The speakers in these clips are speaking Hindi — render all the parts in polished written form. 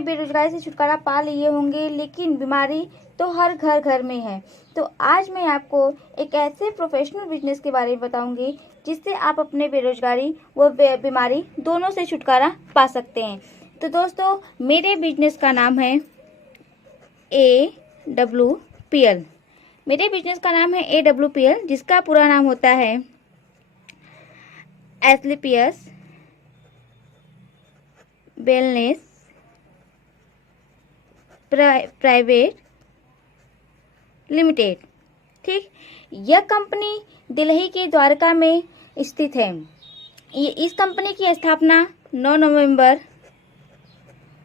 बेरोजगारी से छुटकारा पा लिए होंगे, लेकिन बीमारी तो हर घर घर में है। तो आज मैं आपको एक ऐसे प्रोफेशनल बिजनेस के बारे में बताऊंगी जिससे आप अपने बेरोजगारी व बीमारी दोनों से छुटकारा पा सकते हैं। तो दोस्तों, मेरे बिजनेस का नाम है AWPL। मेरे बिजनेस का नाम है AWPL, जिसका पूरा नाम होता है एस्क्लेपियस वेलनेस प्राइवेट लिमिटेड। ठीक, यह कंपनी दिल्ली के द्वारका में स्थित है। इस कंपनी की स्थापना 9 नवंबर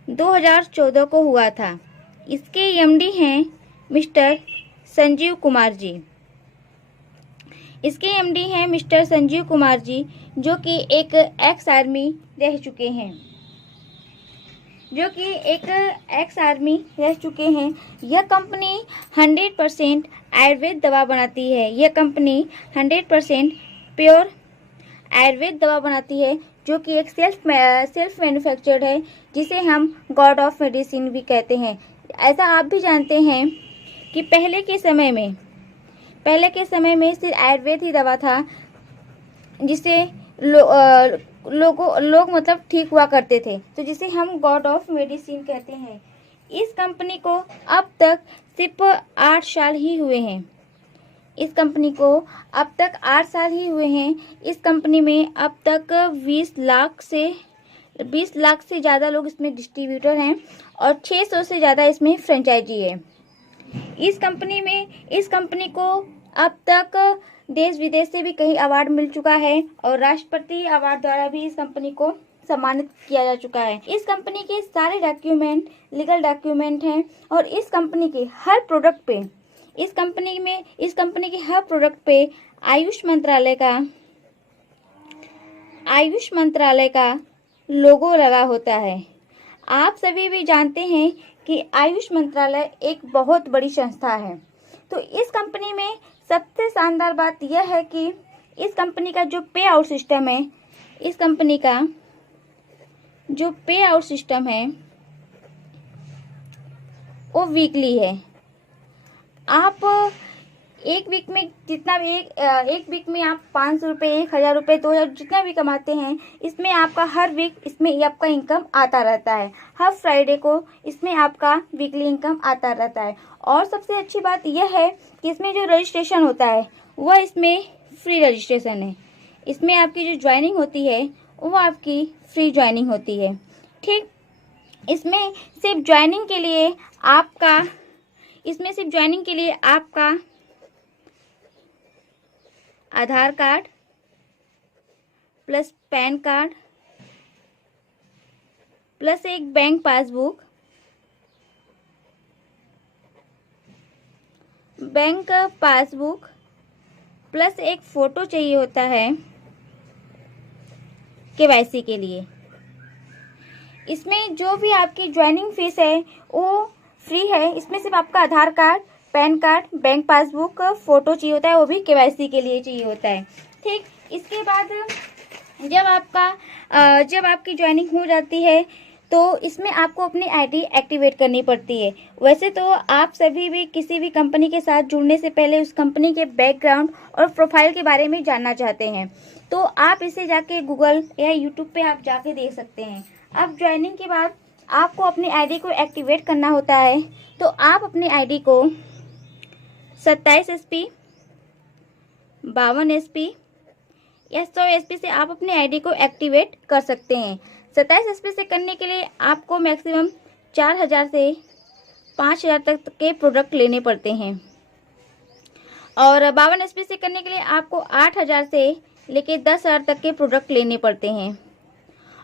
2014 को हुआ था। इसके एमडी हैं मिस्टर संजीव कुमार जी। इसके एमडी हैं मिस्टर संजीव कुमार जी, जो कि एक एक्स आर्मी रह चुके हैं। यह कंपनी 100% आयुर्वेद दवा बनाती है। यह कंपनी 100% प्योर आयुर्वेद दवा बनाती है, जो कि एक सेल्फ मैन्युफैक्चर्ड है, जिसे हम गॉड ऑफ मेडिसिन भी कहते हैं। ऐसा आप भी जानते हैं कि पहले के समय में सिर्फ आयुर्वेद ही दवा था, जिसे लोग मतलब ठीक हुआ करते थे, तो जिसे हम गॉड ऑफ मेडिसिन कहते हैं। इस कंपनी को अब तक सिर्फ 8 साल ही हुए हैं। इस कंपनी में अब तक 20 लाख से ज़्यादा लोग इसमें डिस्ट्रीब्यूटर हैं और 600 से ज़्यादा इसमें फ्रेंचाइजी है। इस कंपनी को अब तक देश विदेश से भी कई अवार्ड मिल चुका है और राष्ट्रपति अवार्ड द्वारा भी इस कंपनी को सम्मानित किया जा चुका है। इस कंपनी के सारे डॉक्यूमेंट लीगल डॉक्यूमेंट हैं और इस कंपनी के हर प्रोडक्ट पे आयुष मंत्रालय का लोगो लगा होता है। आप सभी भी जानते हैं कि आयुष मंत्रालय एक बहुत बड़ी संस्था है। तो इस कंपनी में सबसे शानदार बात यह है कि इस कंपनी का जो पे आउट सिस्टम है वो वीकली है। आप एक वीक में आप 500 रुपये, 1000 रुपये, 2000 जितना भी कमाते हैं, इसमें आपका हर वीक इसमें आपका इनकम आता रहता है। हर फ्राइडे को इसमें आपका वीकली इनकम आता रहता है। और सबसे अच्छी बात यह है कि इसमें जो रजिस्ट्रेशन होता है वह इसमें फ्री रजिस्ट्रेशन है। इसमें आपकी जो ज्वाइनिंग होती है वो आपकी फ्री ज्वाइनिंग होती है। ठीक, इसमें सिर्फ ज्वाइनिंग के लिए आपका Aadhaar card plus PAN card plus एक बैंक पासबुक प्लस एक फोटो चाहिए होता है केवाईसी के लिए। इसमें जो भी आपकी ज्वाइनिंग फीस है वो फ्री है। इसमें सिर्फ आपका Aadhaar card, PAN card, bank passbook, photo चाहिए होता है, वो भी केवाईसी के लिए चाहिए होता है। ठीक, इसके बाद जब आपकी ज्वाइनिंग हो जाती है तो इसमें आपको अपनी आईडी एक्टिवेट करनी पड़ती है। वैसे तो आप सभी भी किसी भी कंपनी के साथ जुड़ने से पहले उस कंपनी के बैकग्राउंड और प्रोफाइल के बारे में जानना चाहते हैं, तो आप इसे जाके गूगल या यूट्यूब पे आप जाके देख सकते हैं। अब ज्वाइनिंग के बाद आपको अपनी आईडी को एक्टिवेट करना होता है, तो आप अपनी आईडी को 27 SP, 52 SP या 100 SP से आप अपनी आईडी को एक्टिवेट कर सकते हैं। 27 SP से करने के लिए आपको मैक्सिमम 4000 से 5000 तक के प्रोडक्ट लेने पड़ते हैं और 52 SP से करने के लिए आपको 8000 से लेके 10,000 तक के प्रोडक्ट लेने पड़ते हैं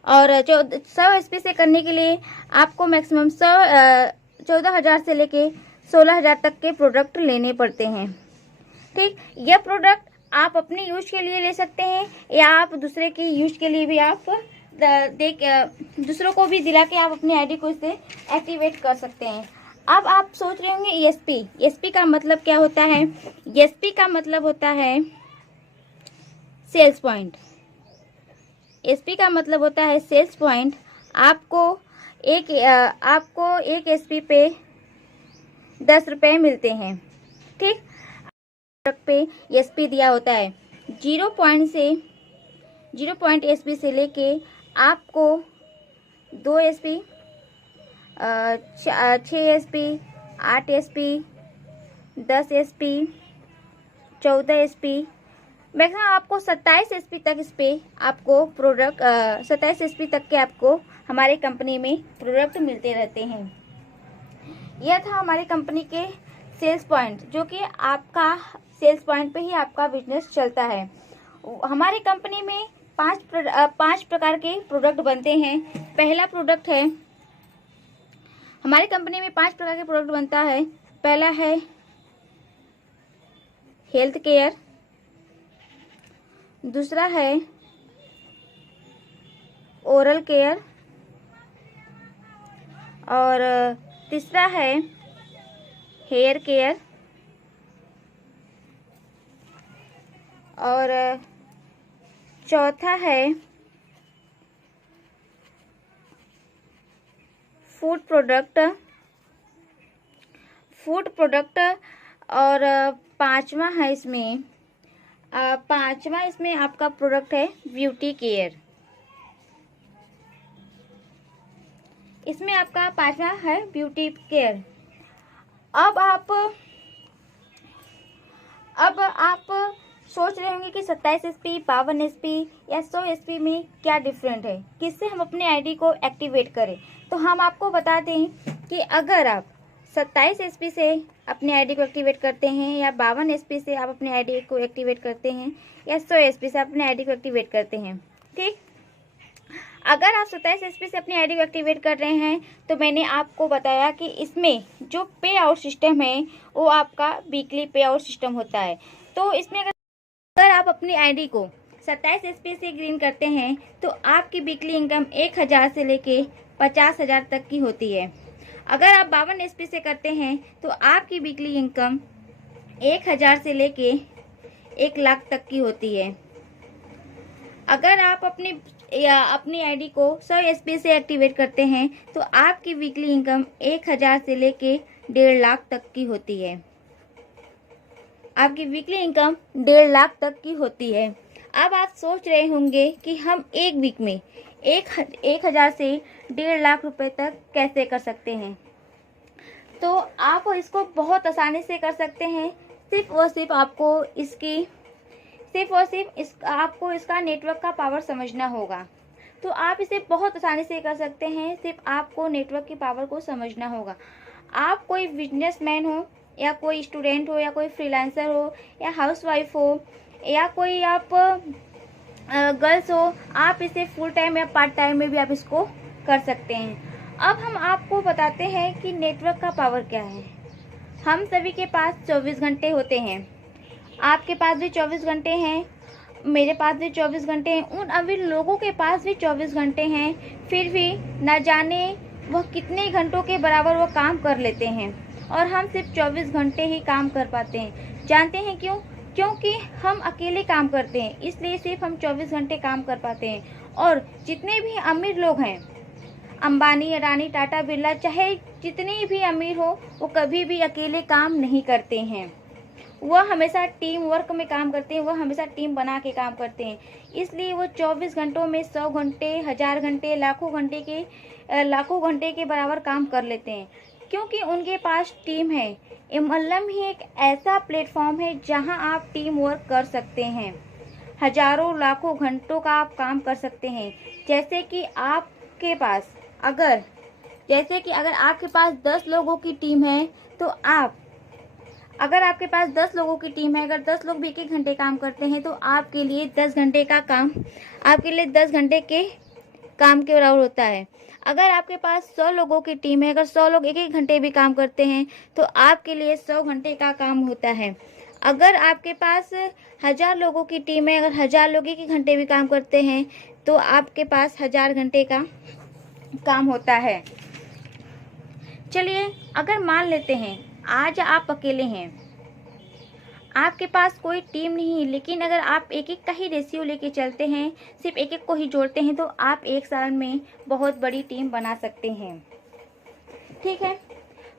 और 100 SP से करने के लिए आपको मैक्सिमम 14,000 से लेके 16,000 तक के प्रोडक्ट लेने पड़ते हैं। ठीक, यह प्रोडक्ट आप अपने यूज के लिए ले सकते हैं या आप दूसरे के यूज के लिए भी आप दूसरों को भी दिला के आप अपनी आईडी को इससे एक्टिवेट कर सकते हैं। अब आप सोच रहे होंगे ESP का मतलब क्या होता है? ESP का मतलब होता है सेल्स पॉइंट। ESP का मतलब होता है सेल्स पॉइंट। आपको आपको 1 SP पे 10 रुपये मिलते हैं। ठीक, प्रोडक्ट पे SP दिया होता है। 0 SP से लेके आपको 2 SP, 6 SP, 8 SP, 10 SP, 14 SP, maximum आपको 27 SP तक इस पे आपको प्रोडक्ट 27 SP तक के आपको हमारे कंपनी में प्रोडक्ट मिलते रहते हैं। यह था हमारी कंपनी के सेल्स पॉइंट, जो कि आपका सेल्स पॉइंट पे ही आपका बिजनेस चलता है। हमारी कंपनी में 5 प्रकार के प्रोडक्ट बनते हैं। पहला प्रोडक्ट है, हमारी कंपनी में 5 प्रकार के प्रोडक्ट बनता है। पहला है हेल्थ केयर, दूसरा है ओरल केयर, और तीसरा है हेयर केयर, और चौथा है फूड प्रोडक्ट, और पांचवा इसमें आपका प्रोडक्ट है ब्यूटी केयर। इसमें आपका पांचवा है ब्यूटी केयर। अब आप सोच रहे होंगे कि 27 SP, 52 SP या 100 SP में क्या डिफरेंट है, किससे हम अपने आईडी को एक्टिवेट करें। तो हम आपको बता दें कि अगर आप 27 SP से अपने आईडी को एक्टिवेट करते हैं, या 52 SP से आप अपने आईडी को एक्टिवेट करते हैं, या 100 SP से अपने आईडी को एक्टिवेट करते हैं। ठीक, अगर आप 27 SP से अपनी आईडी को एक्टिवेट कर रहे हैं, तो मैंने आपको बताया कि इसमें जो पे आउट सिस्टम है वो आपका वीकली पे आउट सिस्टम होता है। तो इसमें अगर आप अपनी आईडी को 27 SP से ग्रीन करते हैं, तो आपकी वीकली इनकम 1000 से लेके 50,000 तक की होती है। अगर आप 52 SP से करते हैं, तो आपकी वीकली इनकम 1000 से लेके 1 लाख तक की होती है। अगर आप अपनी आईडी को 100 SP से एक्टिवेट करते हैं, तो आपकी वीकली इनकम 1000 से लेके 1.5 लाख तक की होती है। आपकी वीकली इनकम 1.5 लाख तक की होती है। अब आप सोच रहे होंगे कि हम एक वीक में 1000 से 1.5 लाख रुपए तक कैसे कर सकते हैं। तो आप इसको बहुत आसानी से कर सकते हैं। सिर्फ और सिर्फ आपको इसका नेटवर्क का पावर समझना होगा। तो आप इसे बहुत आसानी से कर सकते हैं। सिर्फ आपको नेटवर्क की पावर को समझना होगा। आप कोई बिजनेसमैन हो, या कोई स्टूडेंट हो, या कोई फ्रीलांसर हो, या हाउसवाइफ हो, या कोई आप गर्ल्स हो, आप इसे फुल टाइम या पार्ट टाइम में भी आप इसको कर सकते हैं। अब हम आपको बताते हैं कि नेटवर्क का पावर क्या है। हम सभी के पास 24 घंटे होते हैं। आपके पास भी 24 घंटे हैं, मेरे पास भी 24 घंटे हैं, उन अमीर लोगों के पास भी 24 घंटे हैं। फिर भी न जाने वह कितने घंटों के बराबर वो काम कर लेते हैं, और हम सिर्फ 24 घंटे ही काम कर पाते हैं। जानते हैं क्यों? क्योंकि हम अकेले काम करते हैं, इसलिए सिर्फ हम 24 घंटे काम कर पाते हैं। और जितने भी अमीर लोग हैं, अंबानी, अडानी, टाटा, बिरला, चाहे जितने भी अमीर हो, वो कभी भी अकेले काम नहीं करते हैं। वह हमेशा टीम वर्क में काम करते हैं, वह हमेशा टीम बना के काम करते हैं। इसलिए वो 24 घंटों में 100 घंटे, 1000 घंटे, लाखों घंटे के बराबर काम कर लेते हैं, क्योंकि उनके पास टीम है। MLM ही एक ऐसा प्लेटफॉर्म है जहां आप टीम वर्क कर सकते हैं। हजारों लाखों घंटों का आप काम कर सकते हैं। जैसे कि अगर आपके पास 10 लोगों की टीम है, तो अगर आपके पास 10 लोगों की टीम है, अगर 10 लोग भी 1-1 घंटे काम करते हैं, तो आपके लिए 10 घंटे का काम, आपके लिए 10 घंटे के काम के बराबर होता है। अगर आपके पास 100 लोगों की टीम है, अगर 100 लोग 1-1 घंटे भी काम करते हैं, तो आपके लिए 100 घंटे का काम होता है। अगर आपके पास 1000 लोगों की टीम है, अगर 1000 लोग 1-1 घंटे भी काम करते हैं, तो आपके पास 1000 घंटे का काम होता है। चलिए, अगर मान लेते हैं आज आप अकेले हैं, आपके पास कोई टीम नहीं, लेकिन अगर आप एक एक का ही रेशियो लेके चलते हैं, सिर्फ एक एक को ही जोड़ते हैं, तो आप एक साल में बहुत बड़ी टीम बना सकते हैं। ठीक है,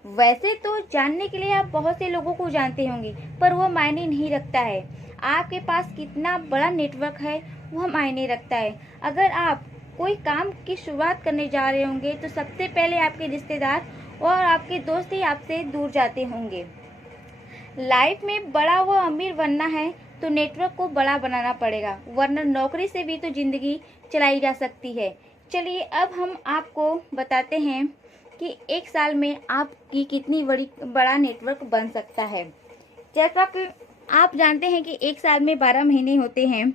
वैसे तो जानने के लिए आप बहुत से लोगों को जानते होंगे, पर वो मायने नहीं रखता है। आपके पास कितना बड़ा नेटवर्क है वह मायने रखता है। अगर आप कोई काम की शुरुआत करने जा रहे होंगे तो सबसे पहले आपके रिश्तेदार और आपके दोस्त ही आपसे दूर जाते होंगे। लाइफ में बड़ा व अमीर बनना है तो नेटवर्क को बड़ा बनाना पड़ेगा, वरना नौकरी से भी तो जिंदगी चलाई जा सकती है। चलिए अब हम आपको बताते हैं कि एक साल में आपकी कितनी बड़ा नेटवर्क बन सकता है। जैसा कि आप जानते हैं कि एक साल में 12 महीने होते हैं,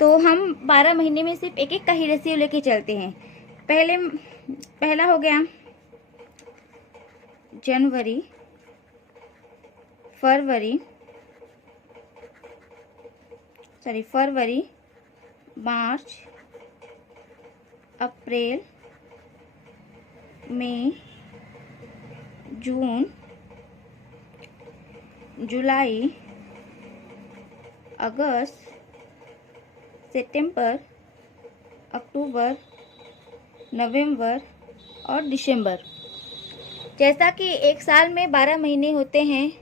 तो हम 12 महीने में सिर्फ एक एक का ही रेशियो लेके चलते हैं। पहला हो गया जनवरी, फरवरी, मार्च, अप्रैल, मई, जून, जुलाई, अगस्त, सितंबर, अक्टूबर, नवंबर और दिसंबर। जैसा कि एक साल में 12 महीने होते हैं,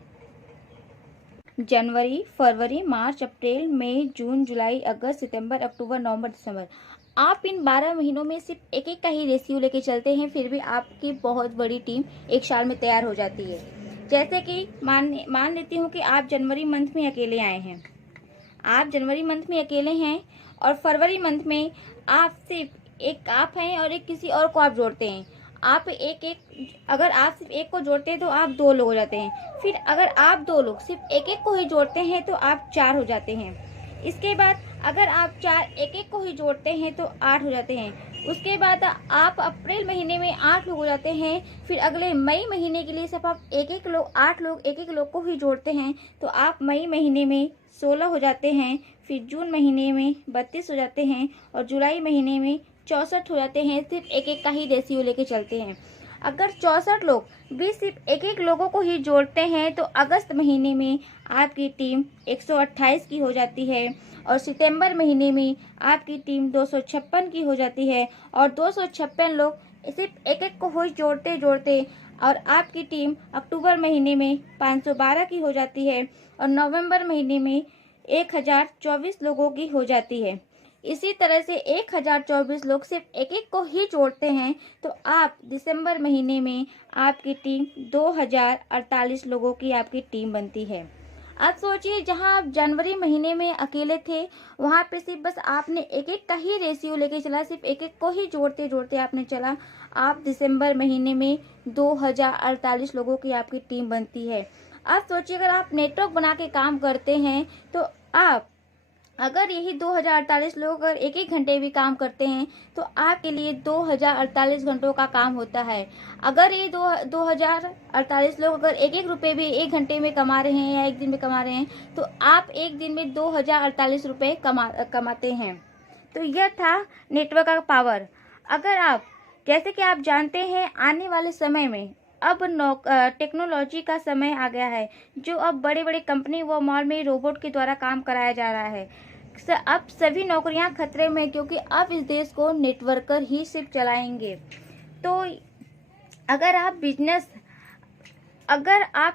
जनवरी, फरवरी, मार्च, अप्रैल, मई, जून, जुलाई, अगस्त, सितंबर, अक्टूबर, नवंबर, दिसंबर। आप इन 12 महीनों में सिर्फ एक एक का ही रेशियो लेके चलते हैं, फिर भी आपकी बहुत बड़ी टीम एक साल में तैयार हो जाती है। जैसे कि मान लेती हूँ कि आप जनवरी मंथ में अकेले आए हैं, और फरवरी मंथ में आप सिर्फ एक आप हैं और एक किसी और को आप जोड़ते हैं। अगर आप सिर्फ एक को जोड़ते हैं तो आप 2 लोग हो जाते हैं। फिर अगर आप 2 लोग सिर्फ एक एक को ही जोड़ते हैं तो आप 4 हो जाते हैं। इसके बाद अगर आप 4 एक एक को ही जोड़ते हैं तो 8 हो जाते हैं। उसके बाद आप अप्रैल महीने में 8 लोग हो जाते हैं। फिर अगले मई महीने के लिए सिर्फ आप 8 लोग एक एक लोग को ही जोड़ते हैं तो आप मई महीने में 16 हो जाते हैं। फिर जून महीने में 32 हो जाते हैं और जुलाई महीने में 64 हो जाते हैं। सिर्फ एक एक का ही रेशियो लेके चलते हैं। अगर 64 लोग भी सिर्फ एक एक लोगों को ही जोड़ते हैं तो अगस्त महीने में आपकी टीम 128 की हो जाती है और सितंबर महीने में आपकी टीम 256 की हो जाती है। और 256 लोग सिर्फ एक एक को ही जोड़ते जोड़ते और आपकी टीम अक्टूबर महीने में 512 की हो जाती है और नवंबर महीने में 1024 लोगों की हो जाती है। इसी तरह से 1024 लोग सिर्फ एक एक को ही जोड़ते हैं तो आप दिसंबर महीने में आपकी टीम 2048 लोगों की आपकी टीम बनती है। अब सोचिए, जहां आप जनवरी महीने में अकेले थे वहां पे सिर्फ बस आपने एक एक का ही रेशियो लेके चला, सिर्फ एक एक को ही जोड़ते जोड़ते आपने चला, आप दिसंबर महीने में 2048 लोगों की आपकी टीम बनती है। अब सोचिए, अगर आप नेटवर्क बना के काम करते हैं तो आप अगर यही 2048 लोग अगर एक एक घंटे भी काम करते हैं तो आपके लिए 2048 घंटों का काम होता है। अगर ये 2048 लोग अगर एक एक रुपये भी एक घंटे में कमा रहे हैं या एक दिन में कमा रहे हैं तो आप एक दिन में 2048 रुपये कमाते हैं। तो यह था नेटवर्क का पावर। अगर आप, जैसे कि आप जानते हैं, आने वाले समय में अब टेक्नोलॉजी का समय आ गया है, जो अब बड़े बड़े कंपनी व मॉल में रोबोट के द्वारा काम कराया जा रहा है। अब सभी नौकरियां खतरे में, क्योंकि अब इस देश को नेटवर्कर ही सिर्फ चलाएंगे। तो अगर आप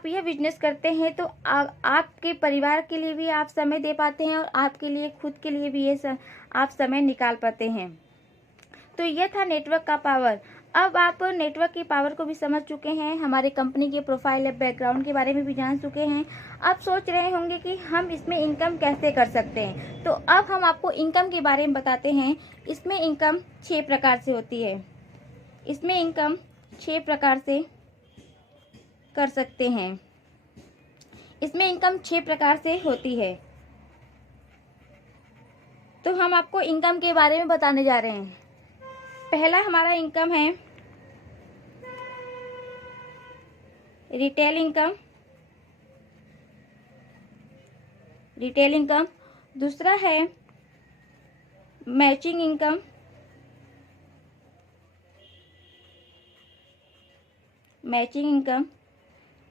यह बिजनेस करते हैं तो आपके परिवार के लिए भी आप समय दे पाते हैं और आपके लिए खुद के लिए भी आप समय निकाल पाते हैं। तो यह था नेटवर्क का पावर। अब आप नेटवर्क की पावर को भी समझ चुके हैं, हमारे कंपनी के प्रोफाइल या बैकग्राउंड के बारे में भी जान चुके हैं। आप सोच रहे होंगे कि हम इसमें इनकम कैसे कर सकते हैं, तो अब हम आपको इनकम के बारे में बताते हैं। इसमें इनकम 6 प्रकार से होती है। इसमें इनकम 6 प्रकार से कर सकते हैं। इसमें इनकम 6 प्रकार से होती है। तो हम आपको इनकम के बारे में बताने जा रहे हैं। पहला हमारा इनकम है रिटेल इनकम। दूसरा है मैचिंग इनकम।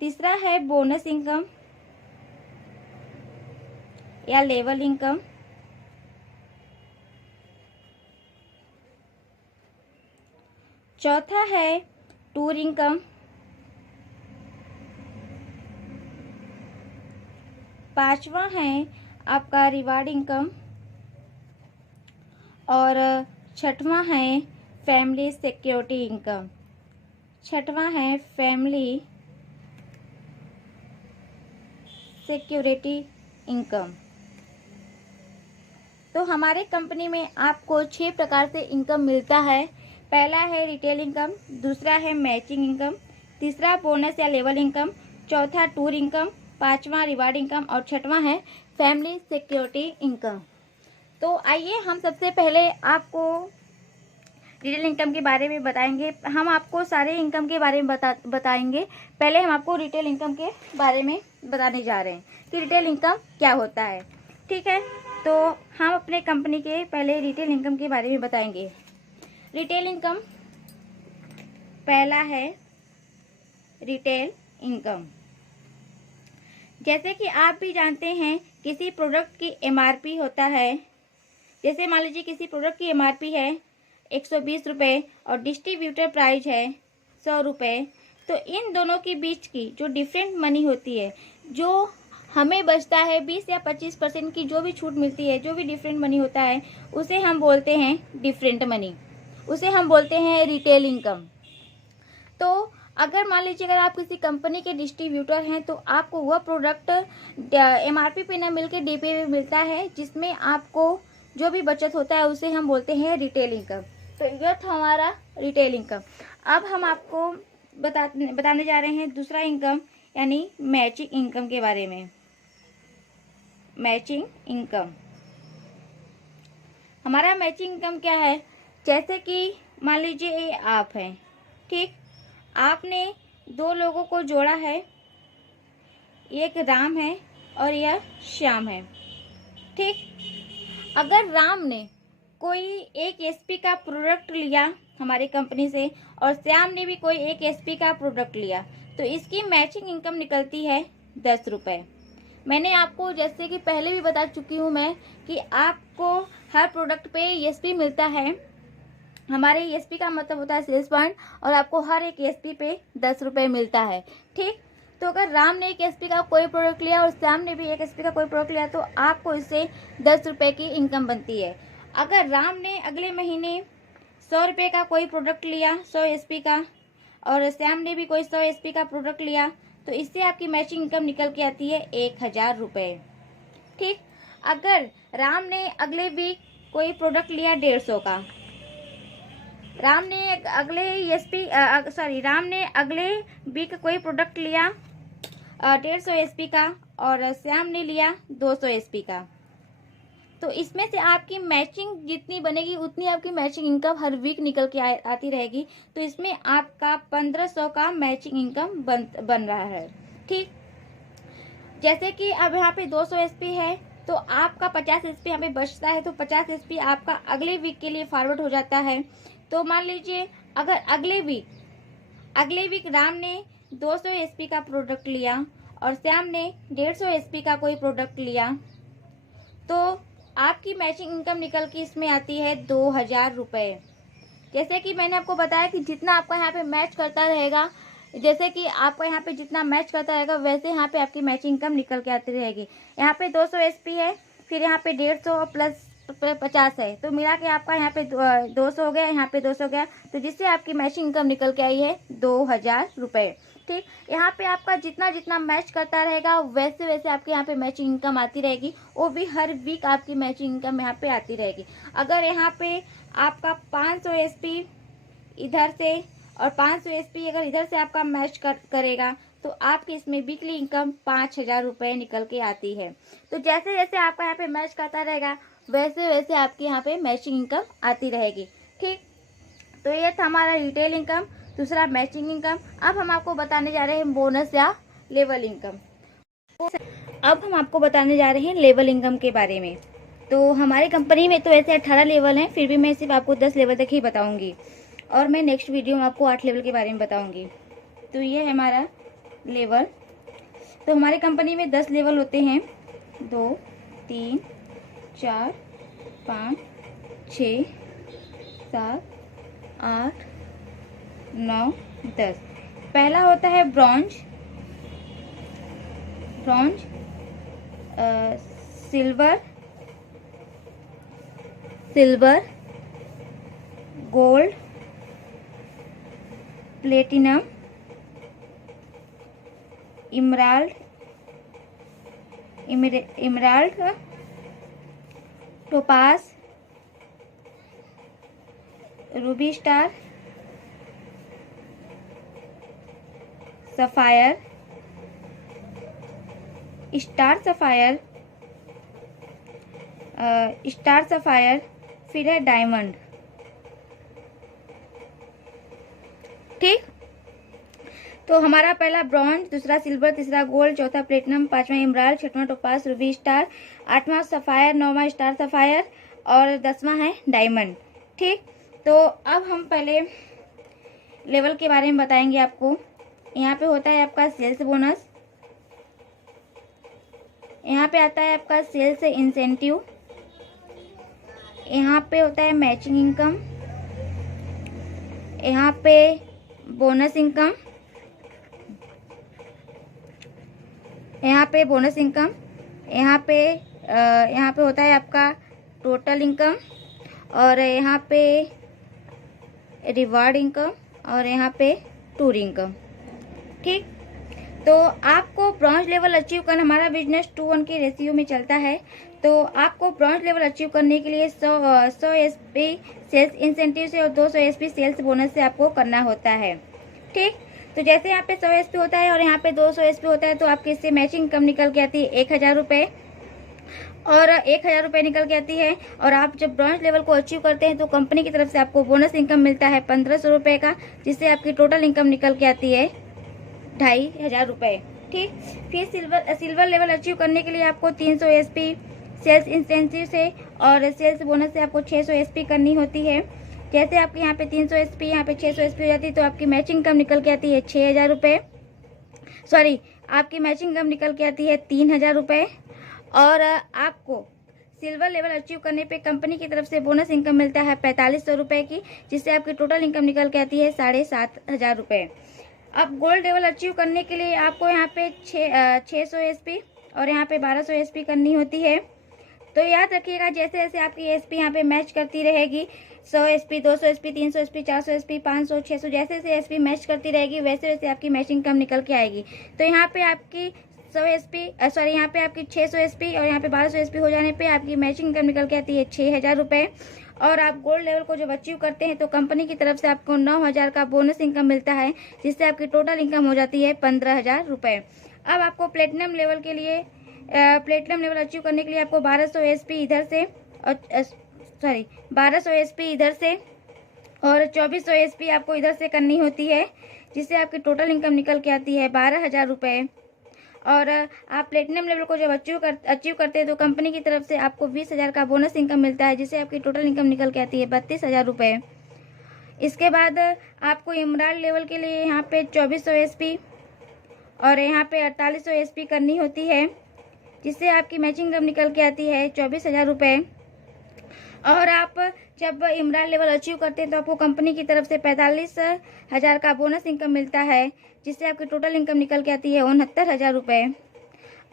तीसरा है बोनस इनकम। या लेवल इनकम। चौथा है टूर इनकम। पांचवा है आपका रिवार्ड इनकम। और छठवां है फैमिली सिक्योरिटी इनकम। छठवां है फैमिली सिक्योरिटी इनकम। तो हमारे कंपनी में आपको 6 प्रकार से इनकम मिलता है। पहला है रिटेल इनकम, दूसरा है मैचिंग इनकम, तीसरा बोनस या लेवल इनकम, चौथा टूर इनकम, पांचवा रिवार्ड इनकम और छठवां है फैमिली सिक्योरिटी इनकम। तो आइए हम सबसे पहले आपको रिटेल इनकम के बारे में बताएंगे। हम आपको सारे इनकम के बारे में बताएंगे। पहले हम आपको रिटेल इनकम के बारे में बताने जा रहे हैं कि रिटेल इनकम क्या होता है। ठीक है, तो हम अपने कंपनी के पहले रिटेल इनकम के बारे में बताएंगे। रिटेल इनकम, पहला है रिटेल इनकम। जैसे कि आप भी जानते हैं किसी प्रोडक्ट की एमआरपी होता है। जैसे मान लीजिए किसी प्रोडक्ट की एमआरपी है 120 रुपये और डिस्ट्रीब्यूटर प्राइस है 100 रुपये। तो इन दोनों के बीच की जो डिफरेंट मनी होती है, जो हमें बचता है 20 या 25% की जो भी छूट मिलती है, जो भी डिफरेंट मनी होता है, उसे हम बोलते हैं डिफरेंट मनी, उसे हम बोलते हैं रिटेल इनकम। तो अगर मान लीजिए अगर आप किसी कंपनी के डिस्ट्रीब्यूटर हैं तो आपको वह प्रोडक्ट एमआरपी पे न मिलकर डीपी पे मिलता है, जिसमें आपको जो भी बचत होता है उसे हम बोलते हैं रिटेल इनकम। तो यह था हमारा रिटेल इनकम। अब हम आपको बताने जा रहे हैं दूसरा इनकम यानी मैचिंग इनकम के बारे में। मैचिंग इनकम, हमारा मैचिंग इनकम क्या है? जैसे कि मान लीजिए ये आप हैं, ठीक, आपने 2 लोगों को जोड़ा है, एक राम है और यह श्याम है। ठीक, अगर राम ने कोई एक एसपी का प्रोडक्ट लिया हमारी कंपनी से और श्याम ने भी कोई एक एसपी का प्रोडक्ट लिया, तो इसकी मैचिंग इनकम निकलती है 10 रुपये। मैंने आपको जैसे कि पहले भी बता चुकी हूँ मैं कि आपको हर प्रोडक्ट पे एसपी मिलता है। हमारे एसपी का मतलब होता है सेल्स पॉइंट, और आपको हर एक एसपी पे 10 रुपये मिलता है। ठीक, तो अगर राम ने एक एसपी का कोई प्रोडक्ट लिया और श्याम ने भी एक एसपी का कोई प्रोडक्ट लिया तो आपको इससे 10 रुपये की इनकम बनती है। अगर राम ने अगले महीने 100 रुपये का कोई प्रोडक्ट लिया 100 एसपी का, और श्याम ने भी कोई 100 एसपी का प्रोडक्ट लिया, तो इससे आपकी मैचिंग इनकम निकल के आती है 1000 रुपये। ठीक, अगर राम ने अगले वीक कोई प्रोडक्ट लिया 150 का, राम ने अगले वीक कोई प्रोडक्ट लिया 150 एसपी का और श्याम ने लिया 200 एसपी का, तो इसमें से आपकी मैचिंग जितनी बनेगी उतनी आपकी मैचिंग इनकम हर वीक निकल के आती रहेगी। तो इसमें आपका 1500 का मैचिंग इनकम बन रहा है। ठीक, जैसे कि अब यहाँ पे 200 एसपी है तो आपका 50 एसपी यहाँ पे बचता है, तो 50 एसपी आपका अगले वीक के लिए फॉरवर्ड हो जाता है। तो मान लीजिए अगर अगले वीक राम ने 200 एसपी का प्रोडक्ट लिया और श्याम ने 150 एसपी का कोई प्रोडक्ट लिया, तो आपकी मैचिंग इनकम निकल के इसमें आती है 2000 रुपये। जैसे कि मैंने आपको बताया कि जितना आपका यहाँ पे मैच करता रहेगा, जैसे कि आपका यहाँ पे जितना मैच करता रहेगा वैसे यहाँ पे आपकी मैचिंग इनकम निकल के आती रहेगी। यहाँ पे 200 एसपी है, फिर यहाँ पे 150 प्लस 50 है, तो मिला के आपका यहाँ पे 200 हो गया, यहाँ पे 200 हो गया, तो जिससे आपकी मैचिंग इनकम निकल के आई है 2000 रुपये। ठीक, यहाँ पे आपका जितना जितना मैच करता रहेगा वैसे वैसे आपके यहाँ पे मैचिंग इनकम आती रहेगी, वो भी हर वीक आपकी मैचिंग इनकम यहाँ पे आती रहेगी। अगर यहाँ पे आपका 500 एसपी इधर से और 500 एसपी अगर इधर से आपका मैच करेगा तो आपकी इसमें वीकली इनकम 5000 रुपये निकल के आती है। तो जैसे जैसे आपका यहाँ पे मैच करता रहेगा वैसे वैसे आपके यहाँ पे मैचिंग इनकम आती रहेगी। ठीक, तो ये था हमारा रिटेल इनकम, दूसरा मैचिंग इनकम। अब हम आपको बताने जा रहे हैं बोनस या लेवल इनकम। अब हम आपको बताने जा रहे हैं लेवल इनकम के बारे में। तो हमारी कंपनी में तो ऐसे 18 लेवल हैं, फिर भी मैं सिर्फ आपको 10 लेवल तक ही बताऊंगी, और मैं नेक्स्ट वीडियो में आपको 8 लेवल के बारे में बताऊंगी। तो ये है हमारा लेवल। तो हमारी कंपनी में 10 लेवल होते हैं, 2 3 4 5 6 7 8 9 10। पहला होता है bronze, silver, gold, platinum, emerald, topaz, Ruby star, sapphire, star sapphire, फिर है डायमंड। ठीक, तो हमारा पहला ब्रॉन्ज, दूसरा सिल्वर, तीसरा गोल्ड, चौथा प्लेटिनम, पांचवा इमराल्ड, छठवां टोपास, रूबी स्टार, आठवां सफायर, नौवां स्टार सफायर और 10वां है डायमंड। ठीक, तो अब हम पहले लेवल के बारे में बताएंगे आपको। यहाँ पे होता है आपका सेल्स बोनस, यहाँ पे आता है आपका सेल्स इंसेंटिव, यहाँ पे होता है मैचिंग इनकम, यहाँ पे बोनस इनकम, यहाँ पे होता है आपका टोटल इनकम, और यहाँ पे रिवार्ड इनकम, और यहाँ पे टूर इनकम। ठीक, तो आपको ब्रॉन्ज लेवल अचीव करना, हमारा बिजनेस 2:1 के रेशियो में चलता है, तो आपको ब्रॉन्ज लेवल अचीव करने के लिए 100 एसपी सेल्स इंसेंटिव से और 200 एसपी सेल्स बोनस से आपको करना होता है। ठीक, तो जैसे यहाँ पे 100 एसपी होता है और यहाँ पे 200 एसपी होता है, तो आपके इससे मैचिंग इनकम निकल के आती है 1000 रुपये, और 1000 रुपये निकल के आती है। और आप जब ब्रॉन्ज लेवल को अचीव करते हैं तो कंपनी की तरफ से आपको बोनस इनकम मिलता है 1500 रुपये का, जिससे आपकी टोटल इनकम निकल के आती है 2500 रुपये। ठीक, फिर सिल्वर लेवल अचीव करने के लिए आपको 300 एसपी सेल्स इंसेंटिव से और सेल्स बोनस से आपको 600 एसपी करनी होती है। जैसे आपके यहाँ पे 300 एसपी, यहाँ पे 600 एसपी हो जाती है, तो आपकी मैचिंग इनकम निकल के आती है 6000 रुपये, सॉरी आपकी मैचिंग इनकम निकल के आती है 3000 रुपये। और आपको सिल्वर लेवल अचीव करने पे कंपनी की तरफ से बोनस इनकम मिलता है 4500 रुपये की, जिससे आपकी टोटल इनकम निकल के आती है 7500 रुपये। अब गोल्ड लेवल अचीव करने के लिए आपको यहाँ पे 600 एसपी और यहाँ पे 1200 एसपी करनी होती है। तो याद रखिएगा, जैसे जैसे आपकी एसपी यहाँ पे मैच करती रहेगी, 100 एसपी, 200 एसपी, 300 एसपी, 400 एसपी, 500, 600, जैसे जैसे एसपी मैच करती रहेगी वैसे वैसे आपकी मैचिंग इनकम निकल के आएगी। तो यहाँ पे आपकी 100 एसपी, सॉरी यहाँ पे आपकी 600 एसपी और यहाँ पे 1200 एसपी हो जाने पे आपकी मैचिंग इनकम निकल के आती है 6000 रुपये। और आप गोल्ड लेवल को जब अचीव करते हैं तो कंपनी की तरफ से आपको 9000 का बोनस इनकम मिलता है, जिससे आपकी टोटल इनकम हो जाती है 15000 रुपये। अब आपको प्लेटिनम लेवल के लिए प्लेटिनम लेवल अचीव करने के लिए आपको 1200 एसपी इधर से और 1200 एसपी इधर से और 2400 एसपी आपको इधर से करनी होती है, जिससे आपकी टोटल इनकम निकल के आती है 12000 रुपये। और आप प्लेटिनम लेवल को जब अचीव करते हैं तो कंपनी की तरफ से आपको 20000 का बोनस इनकम मिलता है, जिससे आपकी टोटल इनकम निकल के आती है 32000 रुपये। इसके बाद आपको इमराल्ड लेवल के लिए यहाँ पे 2400 एसपी और यहाँ पे 4800 एसपी करनी होती है, जिससे आपकी मैचिंग इनकम निकल के आती है 24000 रुपये। और आप जब इमराल्ड लेवल अचीव करते हैं तो आपको कंपनी की तरफ से 45000 का बोनस इनकम मिलता है, जिससे आपकी टोटल इनकम निकल के आती है 69000 रुपये।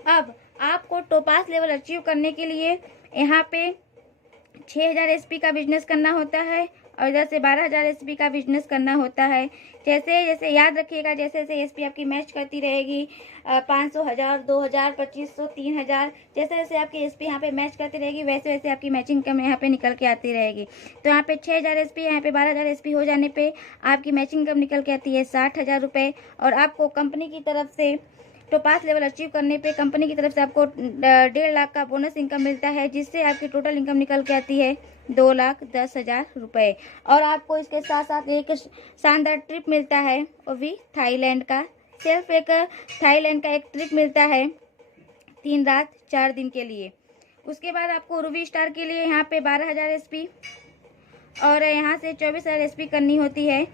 अब आपको टोपास लेवल अचीव करने के लिए यहाँ पे 6000 एसपी का बिजनेस करना होता है और इधर से 12000 एसपी का बिजनेस करना होता है। जैसे जैसे याद रखिएगा, जैसे जैसे एसपी आपकी मैच करती रहेगी 500, 1000, 2000, 2500, 3000, जैसे जैसे आपकी एसपी यहाँ पे मैच करती रहेगी वैसे वैसे आपकी मैचिंग इनकम यहाँ पे निकल के आती रहेगी। तो यहाँ पे 6000 एसपी, यहाँ पे 12000 एसपी हो जाने पे आपकी मैचिंग इनकम निकल के आती है 60000 रुपये। और आपको कंपनी की तरफ से टोपास लेवल अचीव करने पे कंपनी की तरफ से आपको 1.5 लाख का बोनस इनकम मिलता है, जिससे आपकी टोटल इनकम निकल के आती है 2,10,000 रुपये। और आपको इसके साथ साथ एक शानदार ट्रिप मिलता है, वो भी थाईलैंड का, सिर्फ एक थाईलैंड का एक ट्रिप मिलता है 3 रात 4 दिन के लिए। उसके बाद आपको रूबी स्टार के लिए यहाँ पे 12000 एसपी और यहाँ से 24000 एसपी करनी होती है,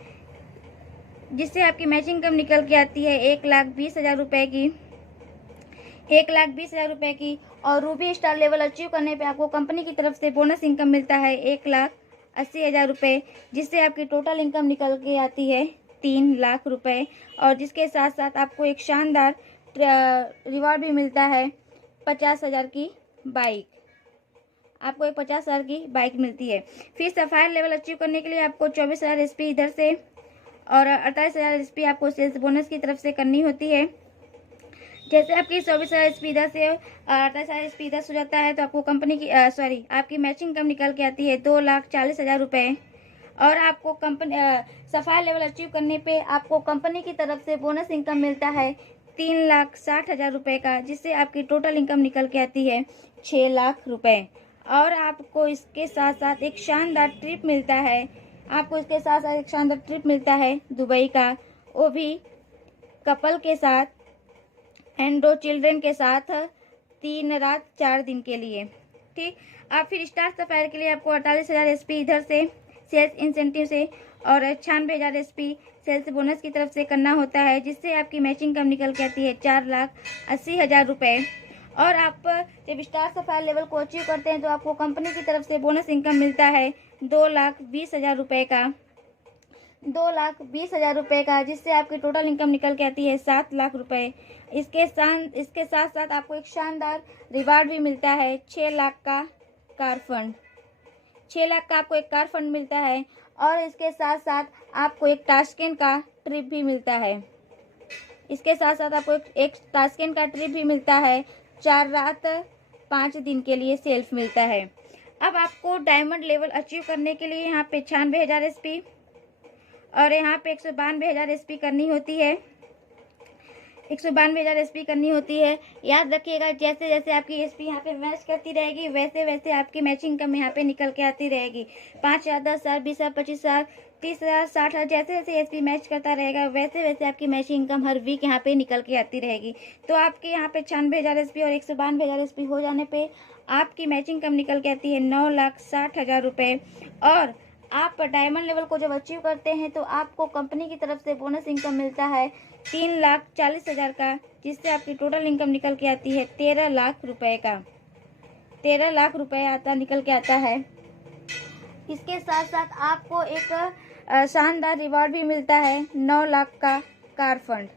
जिससे आपकी मैचिंग इनकम निकल के आती है 1,20,000 रुपये की। 1,20,000 रुपए की। और रूबी स्टार लेवल अचीव करने पे आपको कंपनी की तरफ से बोनस इनकम मिलता है 1,80,000 रुपये, जिससे आपकी टोटल इनकम निकल के आती है 3 लाख रुपए। और जिसके साथ साथ आपको एक शानदार रिवॉर्ड भी मिलता है 50,000 की बाइक। आपको एक 50,000 की बाइक मिलती है। फिर सफायर लेवल अचीव करने के लिए आपको 24,000 एसपी इधर से और 48,000 एसपी आपको सेल्स बोनस की तरफ से करनी होती है। जैसे आपकी 24,000 एसपी इधर से 48,000 एसपी इधर से हो जाता है तो आपको कंपनी की आपकी मैचिंग इनकम निकल के आती है 2,40,000 रुपये। और आपको कंपनी सफायर लेवल अचीव करने पे आपको कंपनी की तरफ से बोनस इनकम मिलता है 3,60,000 रुपये का, जिससे आपकी टोटल इनकम निकल के आती है 6 लाख रुपये। और आपको इसके साथ साथ एक शानदार ट्रिप मिलता है, दुबई का, वो भी कपल के साथ एंड 2 चिल्ड्रन के साथ 3 रात 4 दिन के लिए। ठीक, आप फिर स्टार सफायर के लिए आपको 48,000 एसपी इधर से सेल्स इंसेंटिव से और 96,000 एसपी सेल्स बोनस की तरफ से करना होता है, जिससे आपकी मैचिंग इनकम निकल के आती है 4,80,000 रुपये। और आप जब स्टार सफायर लेवल को अचीव करते हैं तो आपको कंपनी की तरफ से बोनस इनकम मिलता है 2,20,000 रुपये का, 2,20,000 रुपये का, जिससे आपकी टोटल इनकम निकल के आती है 7 लाख रुपये। इसके साथ साथ आपको एक शानदार रिवार्ड भी मिलता है 6 लाख का कार फंड। 6 लाख का आपको एक कार फंड मिलता है। और इसके साथ साथ आपको एक ताशकंद का ट्रिप भी मिलता है। इसके साथ साथ आपको एक ताशकंद का ट्रिप भी मिलता है, 4 रात 5 दिन के लिए सेल्फ मिलता है। अब आपको डायमंड लेवल अचीव करने के लिए यहाँ पे 96,000 एसपी और यहाँ पे 192,000 एसपी करनी होती है, 192,000 एसपी करनी होती है। याद रखिएगा, जैसे जैसे आपकी एसपी यहाँ पे मैच करती रहेगी वैसे वैसे आपकी मैचिंग इनकम यहाँ पे निकल के आती रहेगी। 5,000, 10,000, 20,000, 25,000, 30,000, 60,000, जैसे जैसे एसपी मैच करता रहेगा वैसे वैसे आपकी मैचिंग इनकम हर वीक यहाँ पे निकल के आती रहेगी। तो आपके यहाँ पे 96,000 एसपी और 192,000 एसपी हो जाने पे आपकी मैचिंग इनकम निकल के आती है 9,60,000 रुपये। और आप डायमंड लेवल को जब अचीव करते हैं तो आपको कंपनी की तरफ से बोनस इनकम मिलता है 3,40,000 का, जिससे आपकी टोटल इनकम निकल के आती है 13 लाख रुपए का, 13 लाख रुपए निकल के आता है। इसके साथ साथ आपको एक शानदार रिवॉर्ड भी मिलता है 9 लाख का कार फंड,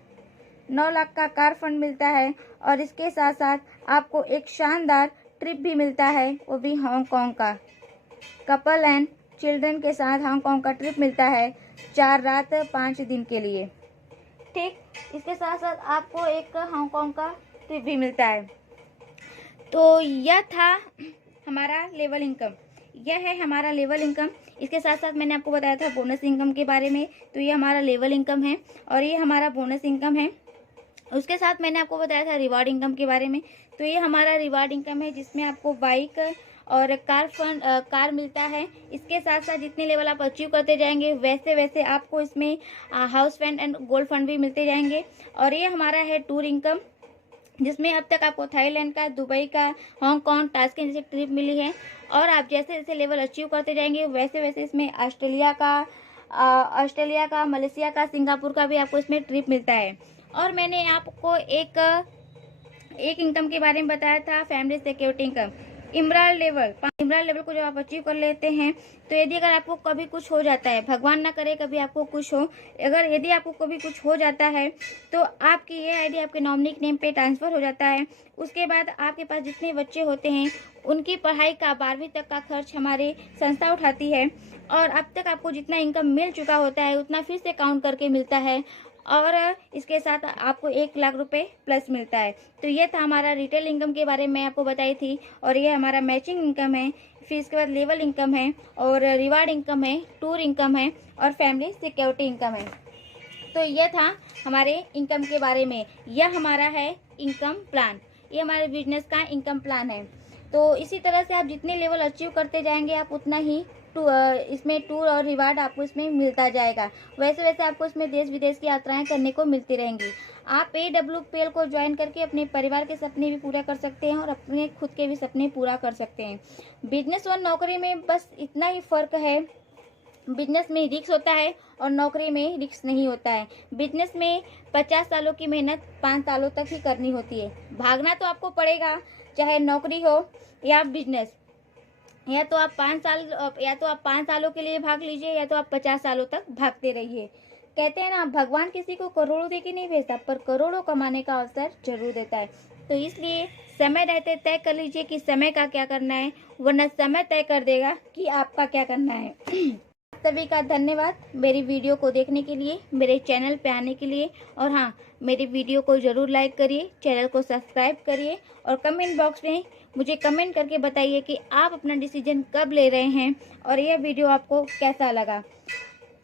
9 लाख का कार फंड मिलता है। और इसके साथ साथ आपको एक शानदार ट्रिप भी मिलता है, वो भी हांगकांग का, कपल एंड चिल्ड्रन के साथ हांगकांग का ट्रिप मिलता है 4 रात 5 दिन के लिए। ठीक, इसके साथ साथ आपको एक हांगकांग का ट्रिप भी मिलता है। तो यह था हमारा लेवल इनकम, यह है हमारा लेवल इनकम। इसके साथ साथ मैंने आपको बताया था बोनस इनकम के बारे में, तो ये हमारा लेवल इनकम है और ये हमारा बोनस इनकम है। उसके साथ मैंने आपको बताया था रिवार्ड इनकम के बारे में, तो ये हमारा रिवार्ड इनकम है जिसमें आपको बाइक और कार मिलता है। इसके साथ साथ जितने लेवल आप अचीव करते जाएंगे वैसे वैसे आपको इसमें house fund and gold fund भी मिलते जाएंगे। और ये हमारा है टूर इनकम, जिसमें अब तक आपको थाईलैंड का, दुबई का, हांगकांग, ताशकंद जैसे ट्रिप मिली है। और आप जैसे जैसे लेवल अचीव करते जाएंगे वैसे वैसे इसमें ऑस्ट्रेलिया का, मलेशिया का, सिंगापुर का भी आपको इसमें ट्रिप मिलता है। और मैंने आपको एक इनकम के बारे में बताया था, family security income. Emerald level को जब आप अचीव कर लेते हैं तो यदि अगर आपको कभी कुछ हो जाता है, भगवान ना करे कभी आपको कुछ हो, यदि आपको कभी कुछ हो जाता है तो आपकी ये आईडी आपके नॉमिनी के नेम पे ट्रांसफ़र हो जाता है। उसके बाद आपके पास जितने बच्चे होते हैं उनकी पढ़ाई का 12वीं तक का खर्च हमारी संस्था उठाती है। और अब तक आपको जितना इनकम मिल चुका होता है उतना फिर से काउंट करके मिलता है। और इसके साथ आपको 1 लाख रुपए प्लस मिलता है। तो ये था हमारा रिटेल इनकम के बारे में आपको बताई थी। और ये हमारा मैचिंग इनकम है, फिर इसके बाद लेवल इनकम है और रिवार्ड इनकम है, टूर इनकम है और फैमिली सिक्योरिटी इनकम है। तो ये था हमारे इनकम के बारे में। यह हमारा है इनकम प्लान, ये हमारे बिजनेस का इनकम प्लान है। तो इसी तरह से आप जितने लेवल अचीव करते जाएंगे आप उतना ही इसमें टूर और रिवार्ड आपको इसमें मिलता जाएगा। वैसे वैसे आपको इसमें देश विदेश की यात्राएं करने को मिलती रहेंगी। आप AWPL को ज्वाइन करके अपने परिवार के सपने भी पूरा कर सकते हैं और अपने खुद के भी सपने पूरा कर सकते हैं। बिजनेस और नौकरी में बस इतना ही फ़र्क है बिजनेस में रिस्क होता है और नौकरी में रिस्क नहीं होता है। बिजनेस में 50 सालों की मेहनत 5 सालों तक ही करनी होती है। भागना तो आपको पड़ेगा, चाहे नौकरी हो या बिजनेस। या तो आप 5 सालों के लिए भाग लीजिए, या तो आप 50 सालों तक भागते रहिए। कहते हैं ना, भगवान किसी को करोड़ों दे के नहीं भेजता, पर करोड़ों कमाने का अवसर जरूर देता है। तो इसलिए समय रहते तय कर लीजिए कि समय का क्या करना है, वरना समय तय कर देगा कि आपका क्या करना है। सभी का धन्यवाद मेरी वीडियो को देखने के लिए, मेरे चैनल पे आने के लिए। और हाँ, मेरी वीडियो को ज़रूर लाइक करिए, चैनल को सब्सक्राइब करिए और कमेंट बॉक्स में मुझे कमेंट करके बताइए कि आप अपना डिसीजन कब ले रहे हैं और यह वीडियो आपको कैसा लगा।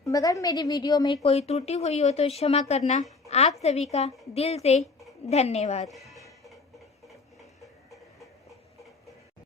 अगर मेरी वीडियो में कोई त्रुटि हुई हो तो क्षमा करना। आप सभी का दिल से धन्यवाद।